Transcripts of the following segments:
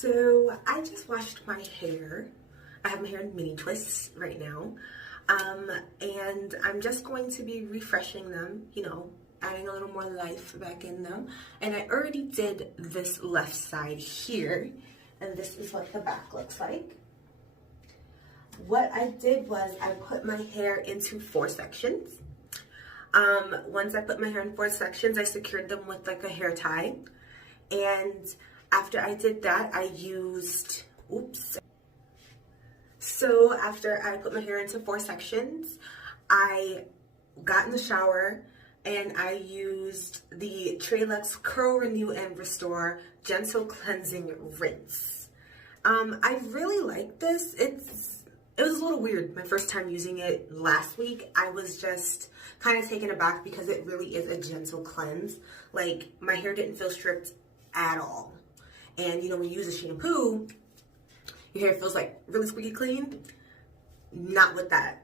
So I just washed my hair. I have my hair in mini twists right now. And I'm just going to be refreshing them, you know, adding a little more life back in them. And I already did this left side here, and this is what the back looks like. What I did was I put my hair into 4 sections. Once I put my hair in 4 sections, I secured them with like a hair tie. And after I did that, I used, So after I put my hair into 4 sections, I got in the shower and I used the Treluxe Curl, Renew, and Restore Gentle Cleansing Rinse. I really like this. It was a little weird my first time using it last week. I was just kind of taken aback because it really is a gentle cleanse. Like, my hair didn't feel stripped at all. And you know, when you use a shampoo, your hair feels like really squeaky clean. Not with that.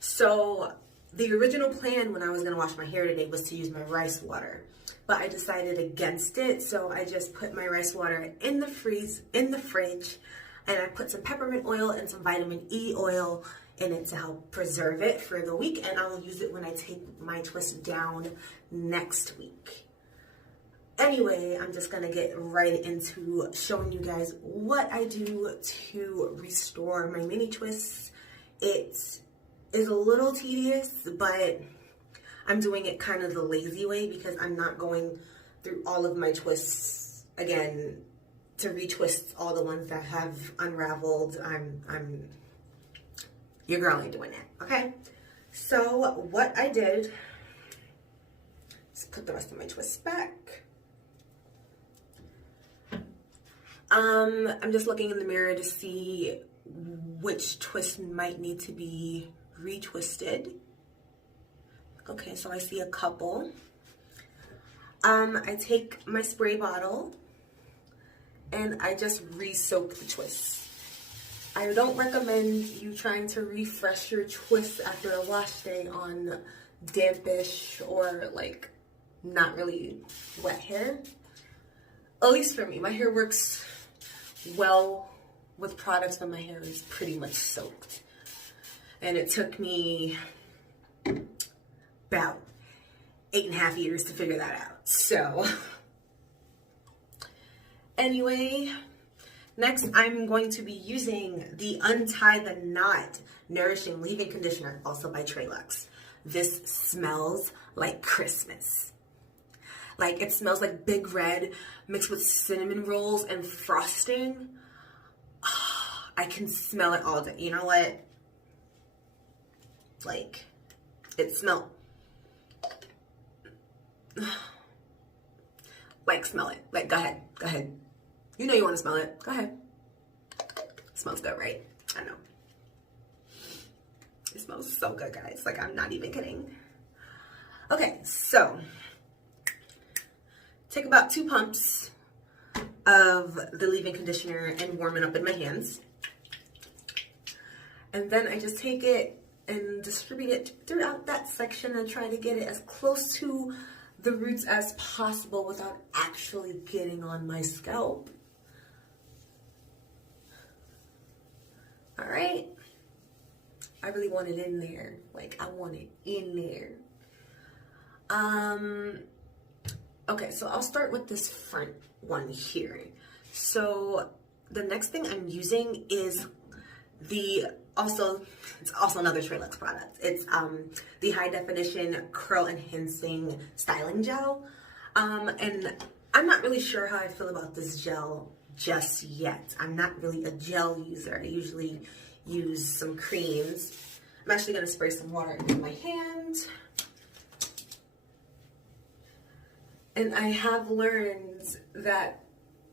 So the original plan when I was gonna wash my hair today was to use my rice water, but I decided against it. So I just put my rice water in the fridge, and I put some peppermint oil and some vitamin E oil in it to help preserve it for the week. And I'll use it when I take my twist down next week. Anyway, I'm just gonna get right into showing you guys what I do to restore my mini twists. It is a little tedious, but I'm doing it kind of the lazy way because I'm not going through all of my twists again to retwist all the ones that have unraveled. Your girl ain't doing that, okay? So what I did is put the rest of my twists back. I'm just looking in the mirror to see which twist might need to be retwisted. Okay, so I see a couple. I take my spray bottle and I just re-soak the twists. I don't recommend you trying to refresh your twists after a wash day on dampish or like not really wet hair. At least for me, my hair works well with products when my hair is pretty much soaked. And it took me about 8.5 years to figure that out. So anyway, next I'm going to be using the Untie the Knot Nourishing Leave-In Conditioner, also by Treluxe. This smells like Christmas. Like, it smells like Big Red mixed with cinnamon rolls and frosting. Oh, I can smell it all day. You know what? Like, it smells. Like, smell it. Like, go ahead. Go ahead. You know you want to smell it. Go ahead. It smells good, right? I know. It smells so good, guys. Like, I'm not even kidding. Okay, so take about 2 pumps of the leave-in conditioner and warm it up in my hands. And then I just take it and distribute it throughout that section and try to get it as close to the roots as possible without actually getting on my scalp. All right. I really want it in there. Like, I want it in there. Okay, so I'll start with this front one here. So the next thing I'm using is it's also another Treluxe product. It's the High Definition Curl Enhancing Styling Gel. And I'm not really sure how I feel about this gel just yet. I'm not really a gel user. I usually use some creams. I'm actually gonna spray some water into my hand. And I have learned that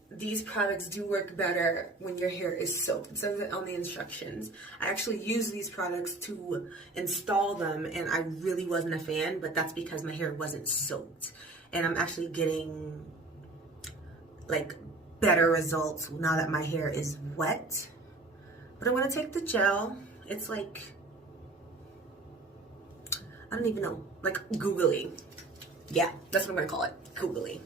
these products do work better when your hair is soaked. It says it on the instructions. I actually use these products to install them, and I really wasn't a fan, but that's because my hair wasn't soaked. And I'm actually getting like better results now that my hair is wet. But I want to take the gel. It's like, I don't even know, like googly. Yeah, that's what I'm gonna call it, googly.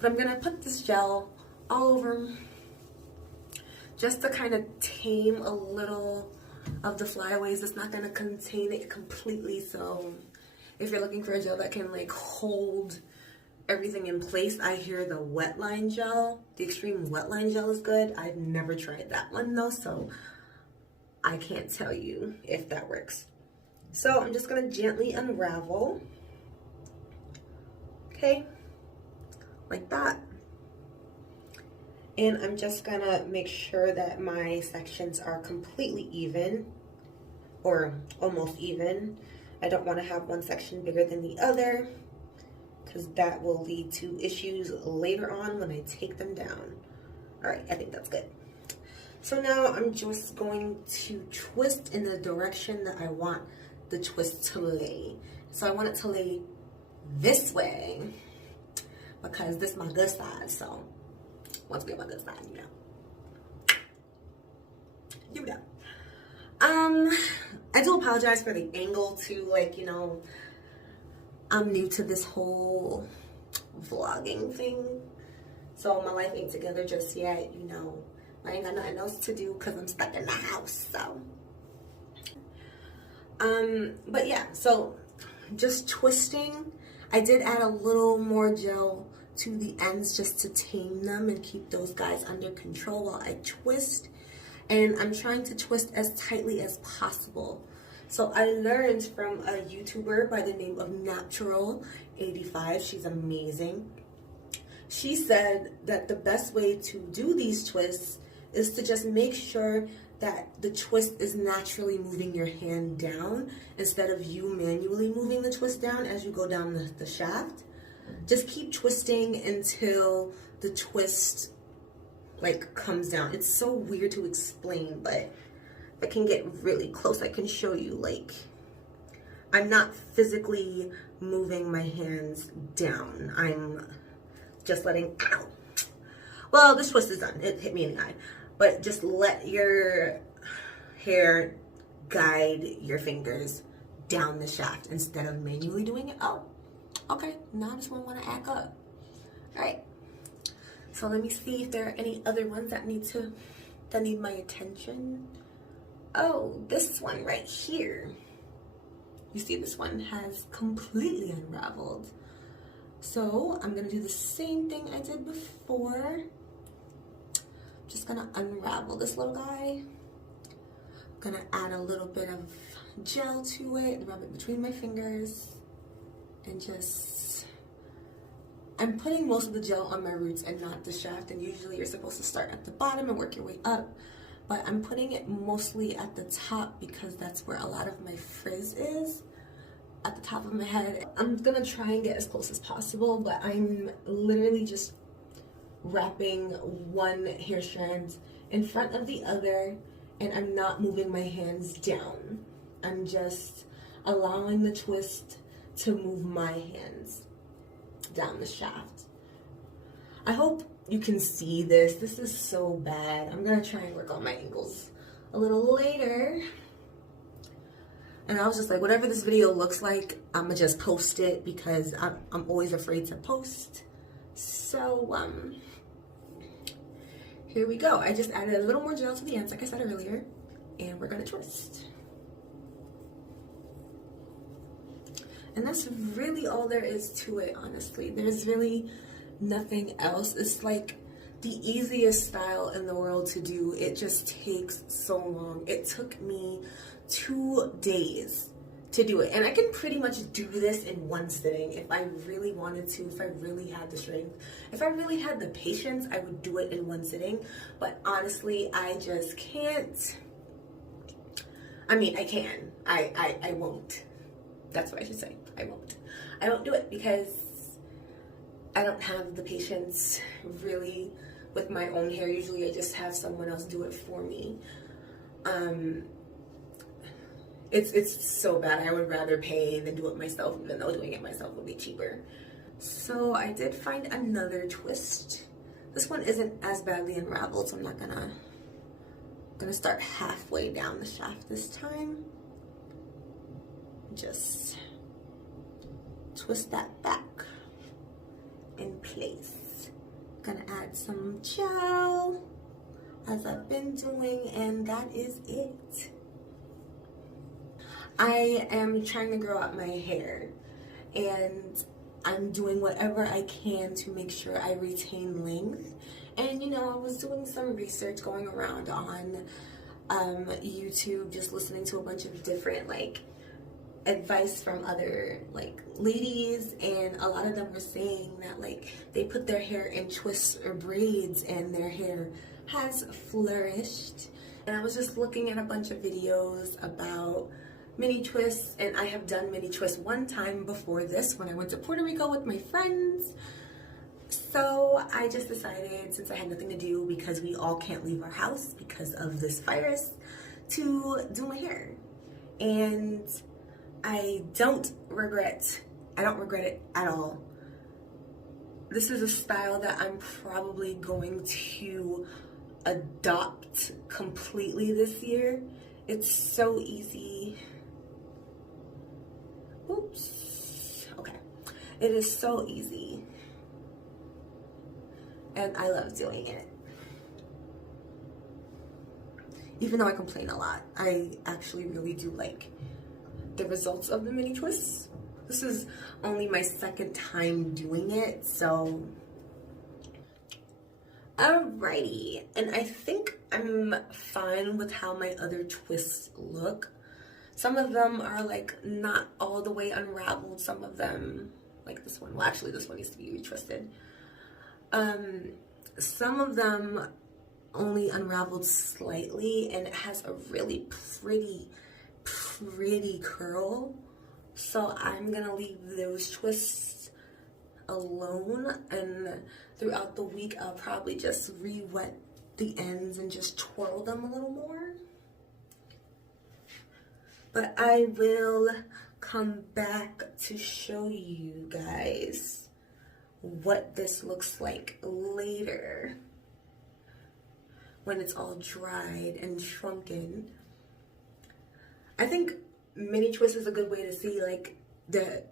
But I'm gonna put this gel all over just to kind of tame a little of the flyaways. It's not going to contain it completely, so if you're looking for a gel that can like hold everything in place, I hear the wetline gel, the extreme wetline gel is good. I've never tried that one though, so I can't tell you if that works. So I'm just gonna gently unravel, okay, like that. And I'm just gonna make sure that my sections are completely even, or almost even. I don't want to have one section bigger than the other, because that will lead to issues later on when I take them down. All right, I think that's good. So now I'm just going to twist in the direction that I want the twist to lay. So I want it to lay this way, because this is my good side. So once we get my good side, you know. You know. I do apologize for the angle too, like, you know, I'm new to this whole vlogging thing, so my life ain't together just yet, you know. I ain't got nothing else to do because I'm stuck in the house, so. But yeah, so just twisting. I did add a little more gel to the ends just to tame them and keep those guys under control while I twist. And I'm trying to twist as tightly as possible. So I learned from a YouTuber by the name of Natural85. She's amazing. She said that the best way to do these twists is to just make sure that the twist is naturally moving your hand down instead of you manually moving the twist down as you go down the shaft. Just keep twisting until the twist like comes down. It's so weird to explain, but if I can get really close, I can show you. Like, I'm not physically moving my hands down. I'm just letting, ow. Well, this twist is done. It hit me in the eye. But just let your hair guide your fingers down the shaft instead of manually doing it. Oh, okay. Now this one want to act up. All right. So let me see if there are any other ones that need my attention. Oh, this one right here. You see this one has completely unraveled. So I'm gonna do the same thing I did before. Just gonna unravel this little guy. Gonna add a little bit of gel to it, rub it between my fingers, and just, I'm putting most of the gel on my roots and not the shaft, and usually you're supposed to start at the bottom and work your way up, but I'm putting it mostly at the top because that's where a lot of my frizz is, at the top of my head. I'm gonna try and get as close as possible, but I'm literally just wrapping one hair strand in front of the other, and I'm not moving my hands down. I'm just allowing the twist to move my hands down the shaft. I hope you can see this. This is so bad. I'm gonna try and work on my angles a little later. And I was just like, whatever this video looks like, I'm gonna just post it because I'm always afraid to post. So, here we go. I just added a little more gel to the ends, like I said earlier, and we're gonna twist. And that's really all there is to it, honestly. There's really nothing else. It's like the easiest style in the world to do. It just takes so long. It took me 2 days to do it, and I can pretty much do this in one sitting if I really wanted to, if I really had the strength, if I really had the patience, I would do it in one sitting. But honestly, I just can't. I mean, I can. I won't. That's what I should say. I won't do it because I don't have the patience really with my own hair. Usually I just have someone else do it for me. It's so bad. I would rather pay than do it myself, even though doing it myself would be cheaper. So I did find another twist. This one isn't as badly unraveled, so I'm not gonna start halfway down the shaft this time. Just twist that back in place. Gonna add some gel as I've been doing, and that is it. I am trying to grow out my hair, and I'm doing whatever I can to make sure I retain length. And you know, I was doing some research going around on YouTube, just listening to a bunch of different like advice from other like ladies, and a lot of them were saying that like they put their hair in twists or braids and their hair has flourished. And I was just looking at a bunch of videos about mini twists, and I have done mini twists one time before this when I went to Puerto Rico with my friends. So I just decided, since I had nothing to do because we all can't leave our house because of this virus, to do my hair. And I don't regret it at all. This is a style that I'm probably going to adopt completely this year. It's so easy. Oops. Okay. It is so easy. And I love doing it. Even though I complain a lot, I actually really do like the results of the mini twists. This is only my second time doing it, so alrighty. And I think I'm fine with how my other twists look. Some of them are like not all the way unraveled. Some of them, like this one, well actually this one needs to be retwisted. Some of them only unraveled slightly, and it has a really pretty curl. So I'm gonna leave those twists alone, and throughout the week I'll probably just re-wet the ends and just twirl them a little more. But I will come back to show you guys what this looks like later when it's all dried and shrunken. I think mini twist is a good way to see like the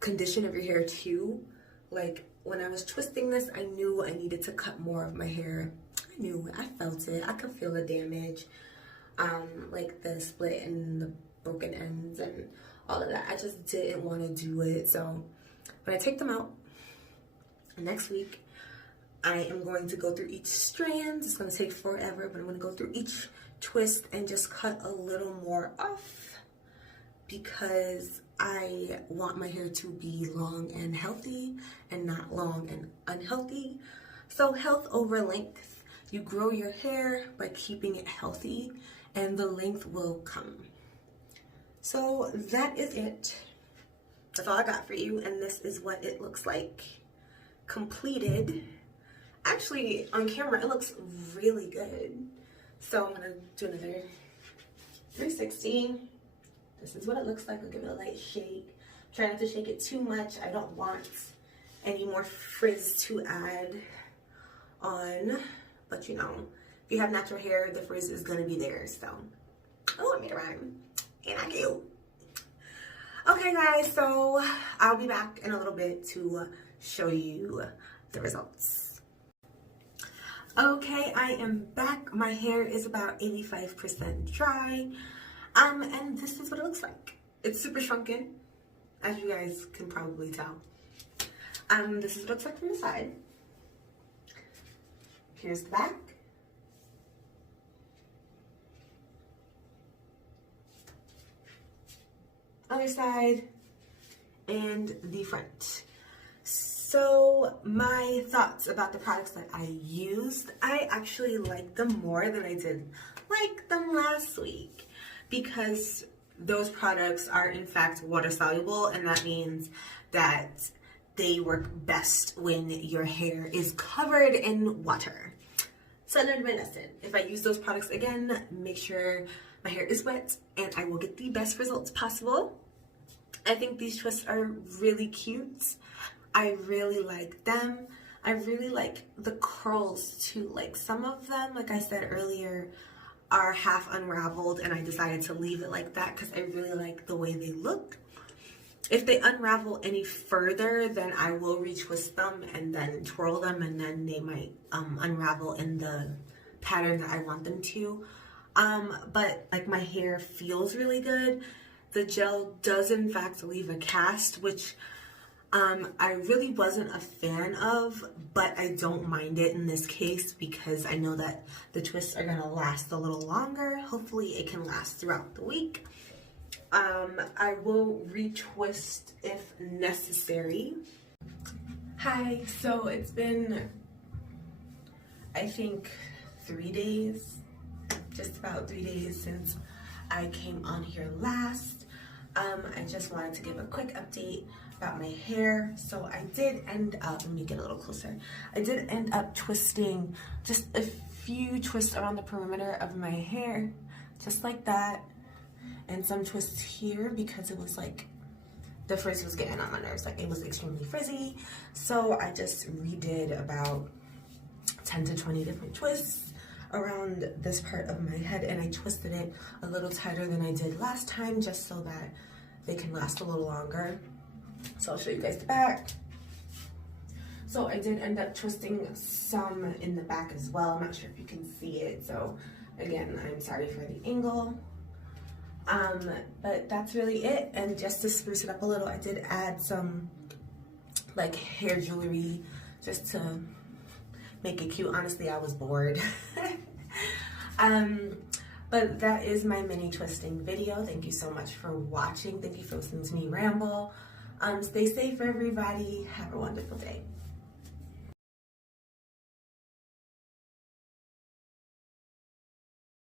condition of your hair too. Like when I was twisting this, I knew I needed to cut more of my hair. I knew, I felt it, I could feel the damage, like the split and the broken ends and all of that. I just didn't want to do it. So when I take them out next week, I am going to go through each strand. It's going to take forever, but I'm going to go through each twist and just cut a little more off because I want my hair to be long and healthy and not long and unhealthy. So health over length. You grow your hair by keeping it healthy, and the length will come. So that is it. That's all I got for you, and this is what it looks like completed. Actually, on camera, it looks really good. So I'm gonna do another 360. This is what it looks like. I'll give it a light shake. Try not to shake it too much. I don't want any more frizz to add on. But you know, if you have natural hair, the frizz is gonna be there. So, oh, I made a rhyme. And I do. Okay, guys, so I'll be back in a little bit to show you the results. Okay, I am back. My hair is about 85% dry. And this is what it looks like. It's super shrunken, as you guys can probably tell. This is what it looks like from the side. Here's the back. Other side, and the front. So my thoughts about the products that I used, I actually like them more than I did like them last week, because those products are in fact water soluble, and that means that they work best when your hair is covered in water. So non-luminescent. If I use those products again, make sure my hair is wet and I will get the best results possible. I think these twists are really cute. I really like them. I really like the curls too. Like some of them, like I said earlier, are half unraveled, and I decided to leave it like that because I really like the way they look. If they unravel any further, then I will retwist them and then twirl them, and then they might unravel in the pattern that I want them to. But like my hair feels really good. The gel does in fact leave a cast, which I really wasn't a fan of, but I don't mind it in this case because I know that the twists are gonna last a little longer. Hopefully it can last throughout the week. I will retwist if necessary. Hi, so it's been, I think, 3 days, just about 3 days since I came on here last. I just wanted to give a quick update about my hair. So I did end up, let me get a little closer. I did end up twisting just a few twists around the perimeter of my hair, just like that. And some twists here because it was like, the frizz was getting on my nerves. Like it was extremely frizzy. So I just redid about 10 to 20 different twists around this part of my head, and I twisted it a little tighter than I did last time just so that they can last a little longer. So I'll show you guys the back. So I did end up twisting some in the back as well. I'm not sure if you can see it. So again, I'm sorry for the angle. But that's really it. And just to spruce it up a little, I did add some like hair jewelry just to make it cute. Honestly, I was bored. But that is my mini twisting video. Thank you so much for watching. Thank you for listening to me ramble. Stay safe, everybody. Have a wonderful day.